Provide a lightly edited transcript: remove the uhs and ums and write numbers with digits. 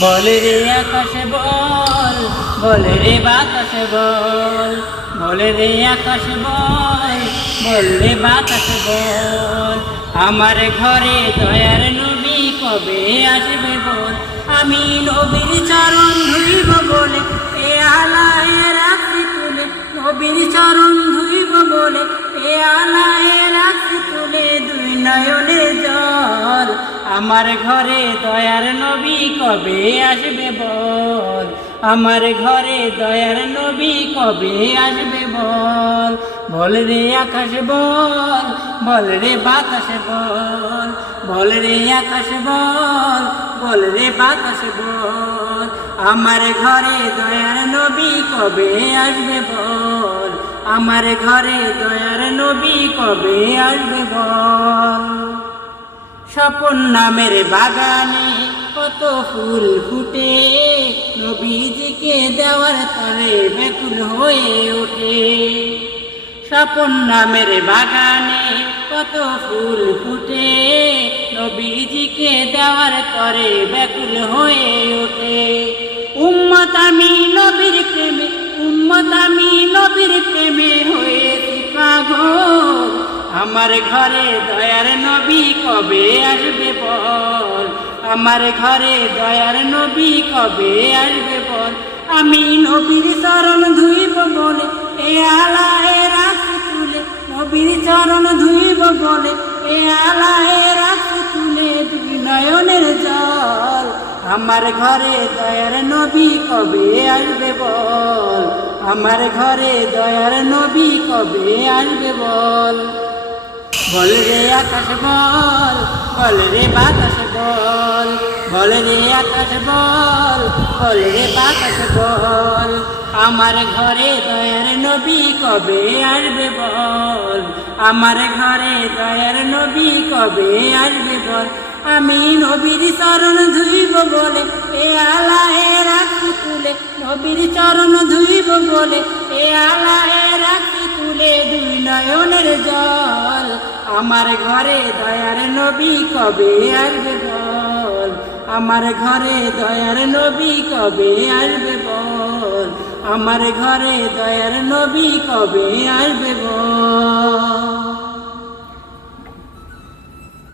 বলে রে আকাশে বল, বলে রে বাতাসে বল, বলে রে আকাশে বল, বল রে বাতাসে বল, আমার ঘরে দয়ার নবী কবে আসবে বল। আমি নবীর চরণ ধুইব বলে এ আলায় রাখছি তুলে, নবীর চরণ ধুইব বলে এ আলায় রাখছি তুলে, দুই নয়নে জল, আমার ঘরে দয়ার নবী কবে আসবে বল। আমার ঘরে দয়ার নবী কবে আসবে বল। বল রে আকাশ বল, বল রে বাতাস বল, বল রে আকাশ বল, বল রে বাতাস বল, আমার ঘরে দয়ার নবী কবে আসবে বল। আমার ঘরে দয়ার নবী কবে আসবে বল। স্বপন নামের বাগানে কত ফুল ফুটে, নবীজিকে দেওয়ার তরে ব্যাকুল হয়ে ওঠে। স্বপন নামের বাগানে কত ফুল ফুটে, নবীজিকে দেওয়ার তরে ব্যাকুল হয়ে ওঠে। উম্মত আমি নবীর প্রেমে, উম্মত আমি নবীর প্রেমে হয়েছি পাগল, আমার ঘরে দয়ার নবী কবে আসবে বল। আমার ঘরে দয়ার নবী কবে আসবে বল। আমি নবীর চরণ ধুইব বলে এ আলায় রাখছি তুলে, নবীর চরণ ধুইব বলে এ আলায় রাখছি তুলে, দুই নয়নের জল, আমার ঘরে দয়ার নবী কবে আসবে বল। আমার ঘরে দয়ার নবী কবে আসবে বল। বল রে আকাশ বল, বল রে বাতাস বল, বল রে আকাশ বল, বল রে বাতাস বল, আমার ঘরে দয়ার নবী কবে আসবে বল। আমার ঘরে দয়ার নবী কবে আসবে বল। আমি নবীর চরণ ধুইব বলে এ আলায় রাখছি তুলে, নবীর চরণ ধুইব বলে এ আলায় রাখছি তুলে, দুই নয়নের জল, আমার ঘরে দয়ার নবী কবে আসবে বল। আমার ঘরে দয়ার নবী কবে আসবে বল। আমার ঘরে দয়ার নবী কবে আসবে বল।